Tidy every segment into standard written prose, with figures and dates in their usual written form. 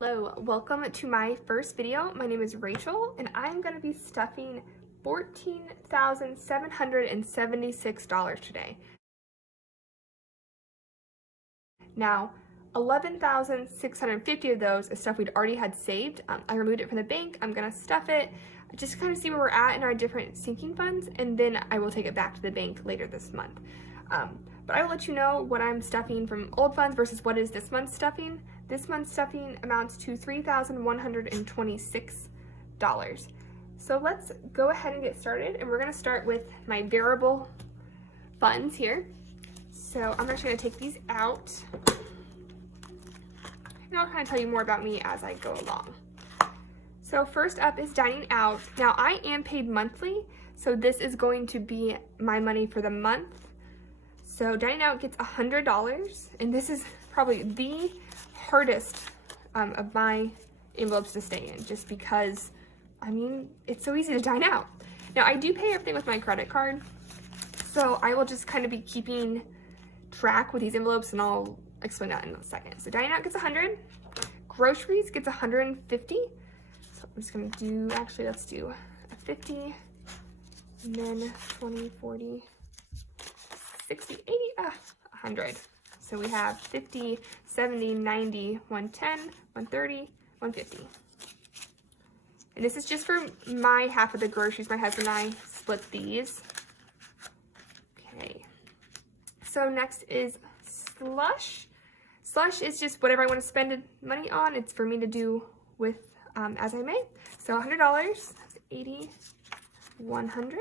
Hello, welcome to my first video. My name is Rachel and I'm going to be stuffing $14,776 today. Now, 11,650 of those is stuff we'd already had saved. I removed it from the bank. I'm going to stuff it, just kind of see where we're at in our different sinking funds, and then I will take it back to the bank later this month. But I will let you know what I'm stuffing from old funds versus what is this month's stuffing. This month's stuffing amounts to $3,126. So let's go ahead and get started, and we're going to start with my variable funds here. So I'm actually going to take these out, and I'll kind of tell you more about me as I go along. So first up is dining out. Now I am paid monthly, so this is going to be my money for the month. So dining out gets $100, and this is probably the hardest of my envelopes to stay in, just because, I mean, it's so easy to dine out. Now I do pay everything with my credit card, so I will just kind of be keeping track with these envelopes, and I'll explain that in a second. So dining out gets 100, groceries gets 150. So I'm just gonna do, actually let's do a 50, and then 20, 40, 60, 80, 100. So we have 50, 70, 90, 110, 130, 150. And this is just for my half of the groceries. My husband and I split these. Okay. So next is slush. Slush is just whatever I want to spend money on. It's for me to do with as I may. So $100, that's 80, 100.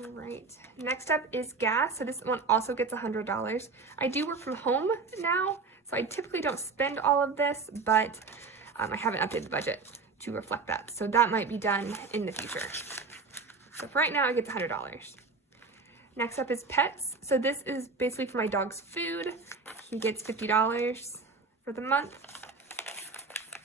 All right, next up is gas. So this one also gets $100. I do work from home now, so I typically don't spend all of this, but I haven't updated the budget to reflect that. So that might be done in the future. So for right now, it gets $100. Next up is pets. So this is basically for my dog's food. He gets $50 for the month.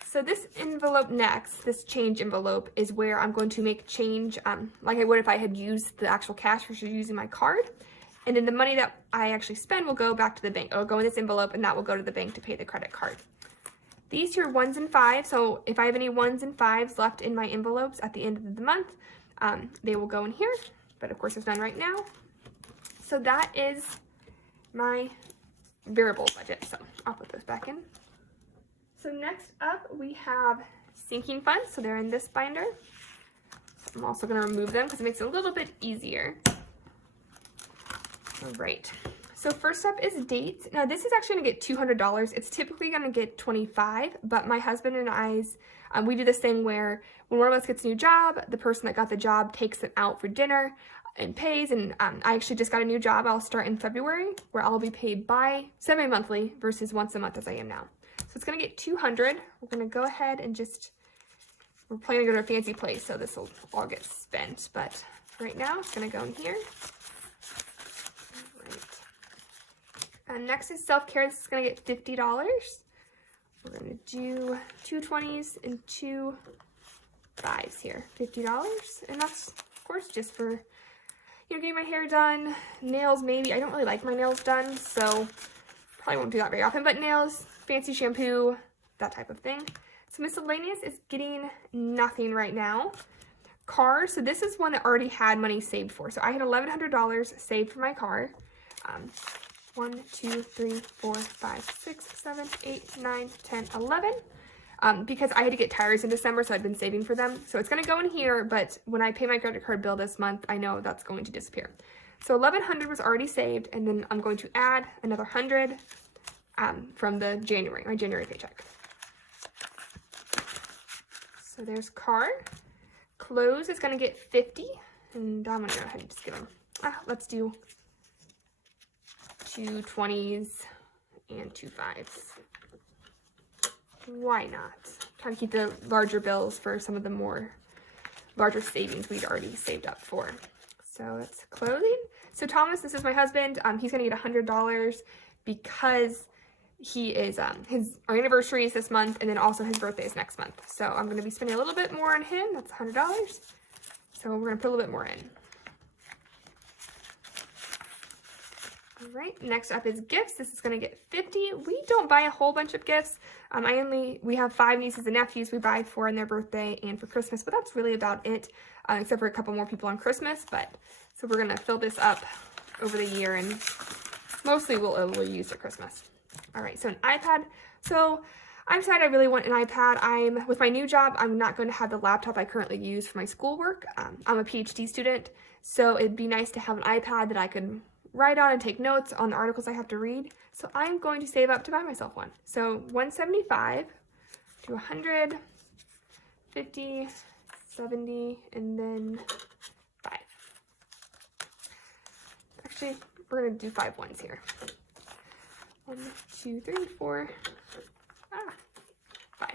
So this envelope next, this change envelope, is where I'm going to make change like I would if I had used the actual cash versus using my card. And then the money that I actually spend will go back to the bank. It'll go in this envelope, and that will go to the bank to pay the credit card. These two are 1s and 5s, so if I have any 1s and 5s left in my envelopes at the end of the month, they will go in here, but of course there's none right now. So that is my variable budget, so I'll put those back in. So next up, we have sinking funds. So they're in this binder. I'm also going to remove them because it makes it a little bit easier. All right. So first up is dates. Now this is actually going to get $200. It's typically going to get $25, but my husband and I's, we do this thing where when one of us gets a new job, the person that got the job takes them out for dinner and pays. And I actually just got a new job. I'll start in February, where I'll be paid semi-monthly versus once a month as I am now. So it's going to get $200. We're going to go ahead and we're planning to go to a fancy place, so this will all get spent. But right now, it's going to go in here. All right. And next is self-care. This is going to get $50. We're going to do 2 20s and 2 5s here. $50. And that's, of course, just for, getting my hair done. Nails, maybe. I don't really like my nails done, so probably won't do that very often. But nails, fancy shampoo, that type of thing. So miscellaneous is getting nothing right now. Car, so this is one that already had money saved for. So I had $1,100 saved for my car. 1, 2, 3, 4, 5, 6, 7, 8, 9, 10, 11. Because I had to get tires in December, so I'd been saving for them. So it's going to go in here, but when I pay my credit card bill this month, I know that's going to disappear. So $1,100 was already saved, and then I'm going to add another $100 from my January paycheck. So there's car. Clothes is going to get $50, and I'm going to go ahead and just give them, let's do 2 20s and 2 5s. Why not? Try to keep the larger bills for some of the larger savings we'd already saved up for. So that's clothing. So Thomas, this is my husband. He's going to get $100 because he is, our anniversary is this month, and then also his birthday is next month. So I'm going to be spending a little bit more on him. That's $100. So we're going to put a little bit more in. All right, next up is gifts. This is going to get $50. We don't buy a whole bunch of gifts. We have 5 nieces and nephews. We buy for on their birthday and for Christmas, but that's really about it, except for a couple more people on Christmas. So we're going to fill this up over the year, and mostly we'll use at Christmas. All right, so an iPad. So I decided I really want an iPad. With my new job, I'm not going to have the laptop I currently use for my schoolwork. I'm a PhD student, so it'd be nice to have an iPad that I could write on and take notes on the articles I have to read. So I'm going to save up to buy myself one. So 175 to 100, 50, 70, and then 5. Actually, we're going to do 5 ones here. 1, 2, 3, 4, 5.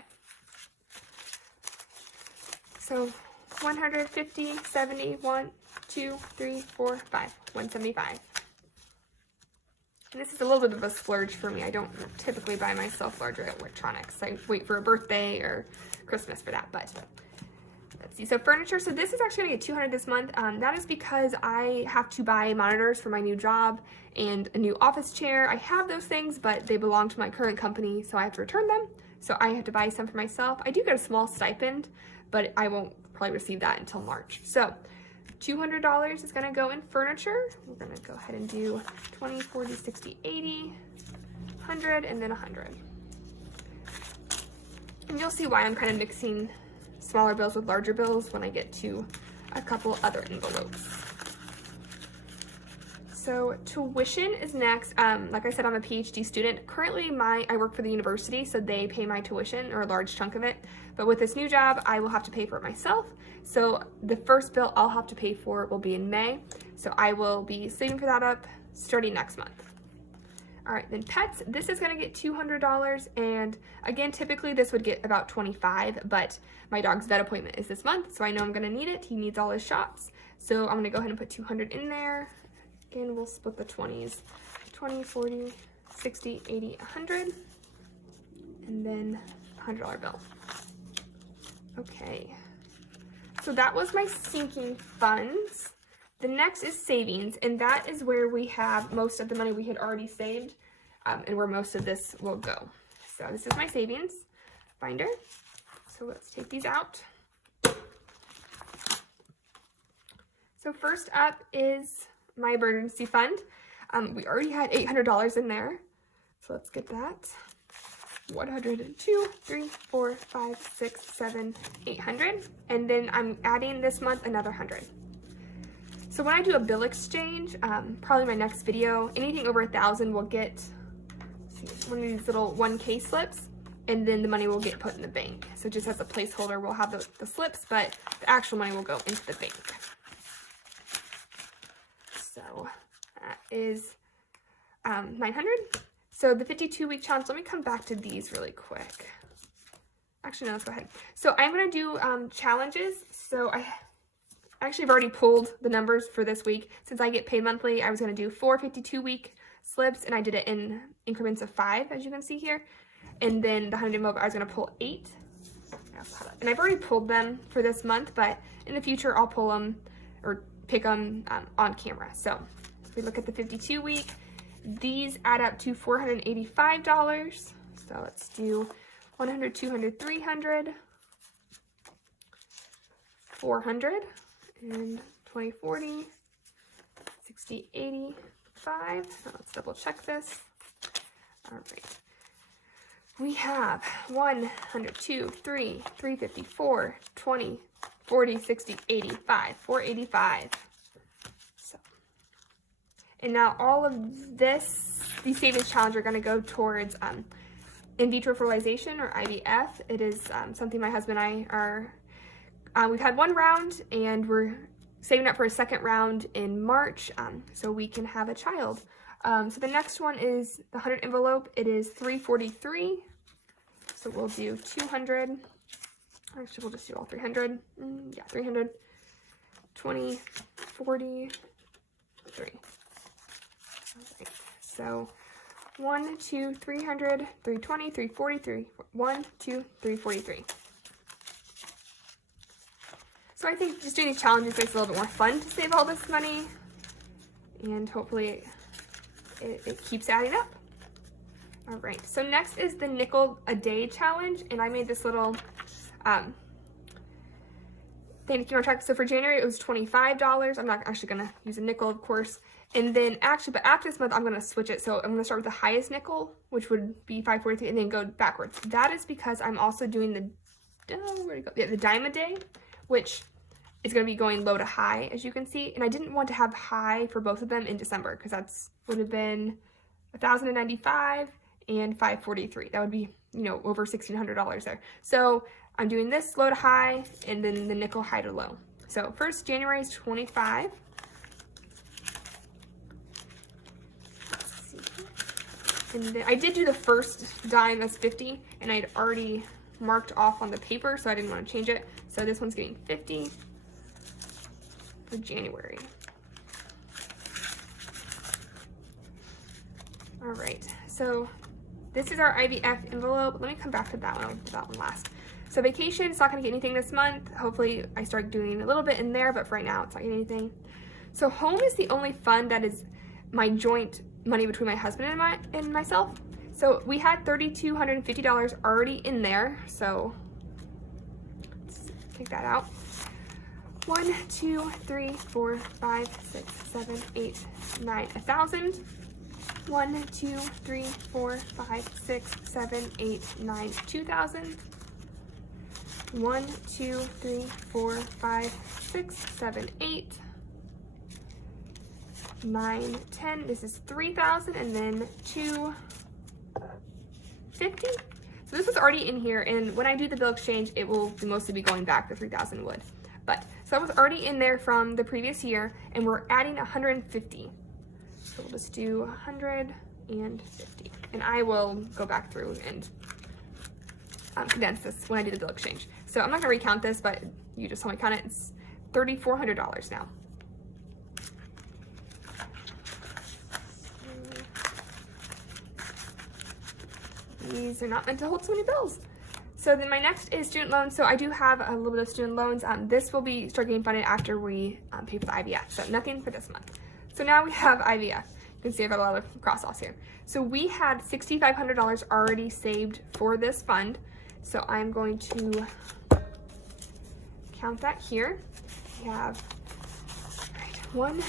So 150, 70, 1, 2, 3, 4, 5. 175. And this is a little bit of a splurge for me. I don't typically buy myself larger electronics. I wait for a birthday or Christmas for that, but let's see. So furniture. So this is actually going to get $200 this month. That is because I have to buy monitors for my new job and a new office chair. I have those things, but they belong to my current company, so I have to return them. So I have to buy some for myself. I do get a small stipend, but I won't probably receive that until March. So $200 is going to go in furniture. We're going to go ahead and do 20, 40, 60, 80, 100, and then 100. And you'll see why I'm kind of mixing smaller bills with larger bills when I get to a couple other envelopes. So tuition is next. Like I said, I'm a PhD student. Currently, I work for the university, so they pay my tuition, or a large chunk of it. But with this new job, I will have to pay for it myself. So the first bill I'll have to pay for will be in May. So I will be saving for that up starting next month. All right, then pets. This is going to get $200, and again, typically this would get about $25, but my dog's vet appointment is this month, so I know I'm going to need it. He needs all his shots, so I'm going to go ahead and put $200 in there. Again, we'll split the 20s. 20, 40, 60, 80, 100, and then $100 bill. Okay, so that was my sinking funds. The next is savings, and that is where we have most of the money we had already saved, and where most of this will go. So this is my savings binder. So let's take these out. So first up is my emergency fund. We already had $800 in there, so let's get that. 100, 2, 3, 4, 5, 6, 7, 800, and then I'm adding this month another 100. So when I do a bill exchange, probably my next video, anything over 1,000 will get one of these little 1K slips, and then the money will get put in the bank. So just as a placeholder, we'll have the slips, but the actual money will go into the bank. So that is 900. So the 52-week challenge, let me come back to these really quick. Actually, no, let's go ahead. So I'm going to do challenges. So I actually have already pulled the numbers for this week. Since I get paid monthly, I was going to do 4 52-week slips, and I did it in increments of 5, as you can see here. And then the 100 envelope, I was going to pull 8. And I've already pulled them for this month, but in the future, I'll pull them or pick them on camera. So if we look at the 52-week, these add up to $485. So let's do 100, 200, 300, 400, and 20, 40, 60, 85. Now let's double check this. All right. We have 100, 2, 3, 354, 20, 40, 60, 85, 485. So, and now all of these savings challenge are going to go towards in vitro fertilization, or IVF. It is something my husband and I are, we've had one round, and we're saving up for a second round in March, so we can have a child. So the next one is the 100 envelope. It is $343. So we'll do 200. Actually, we'll just do all 300. Yeah, 300. 20, 40, 3. All right. So 1, 2, 300, 320, 343. 1, 2, 343. So I think just doing these challenges makes it a little bit more fun to save all this money, and hopefully it keeps adding up. All right, so next is the nickel a day challenge, and I made this little thing to keep on track. So for January, it was $25. I'm not actually gonna use a nickel, of course. And then but after this month, I'm gonna switch it. So I'm gonna start with the highest nickel, which would be $5.43, and then go backwards. That is because I'm also doing the, where'd it go? Yeah, the dime a day, which is gonna be going low to high, as you can see. And I didn't want to have high for both of them in December, because would have been $1,095 and $543. That would be, you know, over $1,600 there. So I'm doing this low to high, and then the nickel high to low. So first, January is 25. Let's see. And then I did do the first dime as 50, and I'd already marked off on the paper, so I didn't want to change it. So this one's getting 50 for January. All right, so this is our IVF envelope. Let me come back to that one. I'll do that one last. So vacation, it's not gonna get anything this month. Hopefully I start doing a little bit in there, but for right now it's not getting anything. So home is the only fund that is my joint money between my husband and myself. So we had $3,250 already in there. So let's take that out. 1, 2, 3, 4, 5, 6, 7, 8, 9, 1,000. 1, 2, 3, 4, 5, 6, 7, 8, 9, 2,000. 1, 2, 3, 4, 5, 6, 7, 8, 9, 10. This is 3,000, and then 250. So this was already in here, and when I do the bill exchange, it will mostly be going back. The 3,000 would, but so that was already in there from the previous year, and we're adding 150. So we'll just do 150, and I will go back through and condense this when I do the bill exchange. So I'm not gonna recount this, but you just told me count it. It's $3,400 now. These are not meant to hold so many bills. So then my next is student loans. So I do have a little bit of student loans. This will be start getting funded after we pay for the IVF. So nothing for this month. So now we have IVF. You can see I've got a lot of cross-offs here. So we had $6,500 already saved for this fund. So I'm going to count that here. We have, all right, let me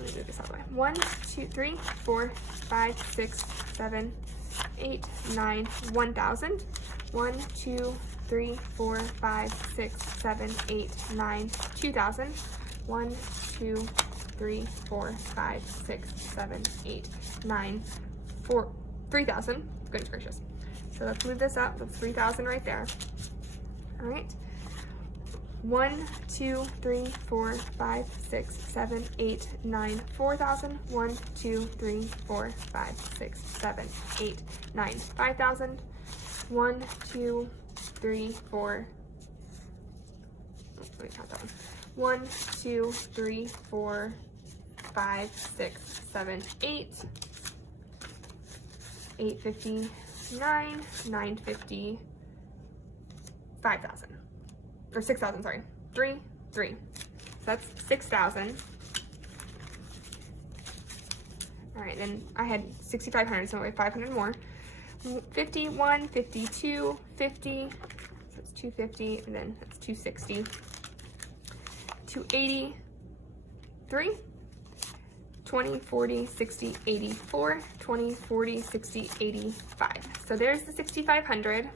move this out of the way. 1, 2, 3, 4, 5, 6, 7, 8, 9, 1,000. 1, 2, 3, 4, 5, 6, 7, 8, 9, 2,000. 1, 2, 3, 4, 5, 6, 7, 8, 9, 3,000. Goodness gracious. So let's move this up. That's 3,000 right there. All right. 1, 2, 3, 4, 5, 6, 7, 8, 9, 4,000. 1, 2, 3, 4, 5, 6, 7, 8, 9, 5,000. 1, 2, 3, 4. Let me count that one. 1, 2, 3, 4, 5, 6, 7, 8. 850. 950, 5,000, or 6,000, sorry, 3. So that's 6,000. All right, then I had 6,500, so I have 500 more. 51, 52, 50, so it's 250, and then that's 260, 280, 3, 20, 40, 60, 84, 20, 40, 60, 85. So there's the 6,500.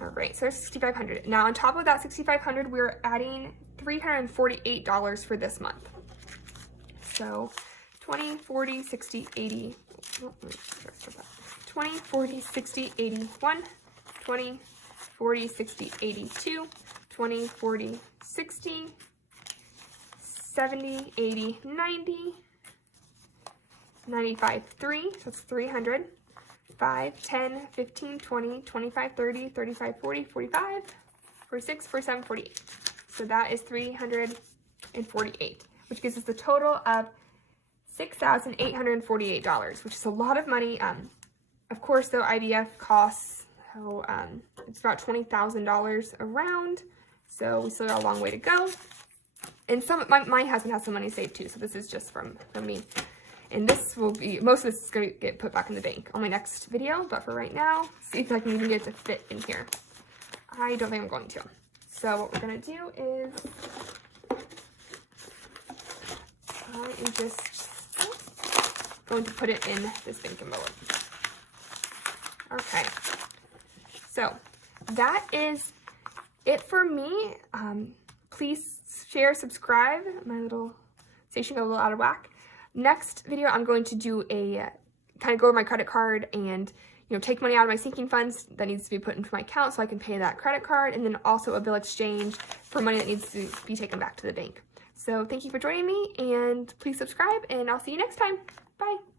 All right, so there's 6,500. Now on top of that 6,500, we're adding $348 for this month. So 20, 40, 60, 80, 20, 40, 60, 81, 20, 40, 60, 82, 20, 40, 60, 70, 80, 90, 95, 3, so that's 300, 5, 10, 15, 20, 25, 30, 35, 40, 45, 46, 47, 48. So that is 348, which gives us the total of $6,848, which is a lot of money. Of course, though, IVF costs, it's about $20,000 around, so we still got a long way to go. And my husband has some money saved too, so this is just from me. And this will be, most of this is going to get put back in the bank on my next video, but for right now, see if I can even get it to fit in here. I don't think I'm going to. So what we're going to do is, I am just going to put it in this bank envelope. Okay, so that is it for me. Please share, subscribe. My little station got a little out of whack. Next video, I'm going to do a kind of go over my credit card and take money out of my sinking funds that needs to be put into my account so I can pay that credit card, and then also a bill exchange for money that needs to be taken back to the bank. So thank you for joining me, and please subscribe, and I'll see you next time. Bye.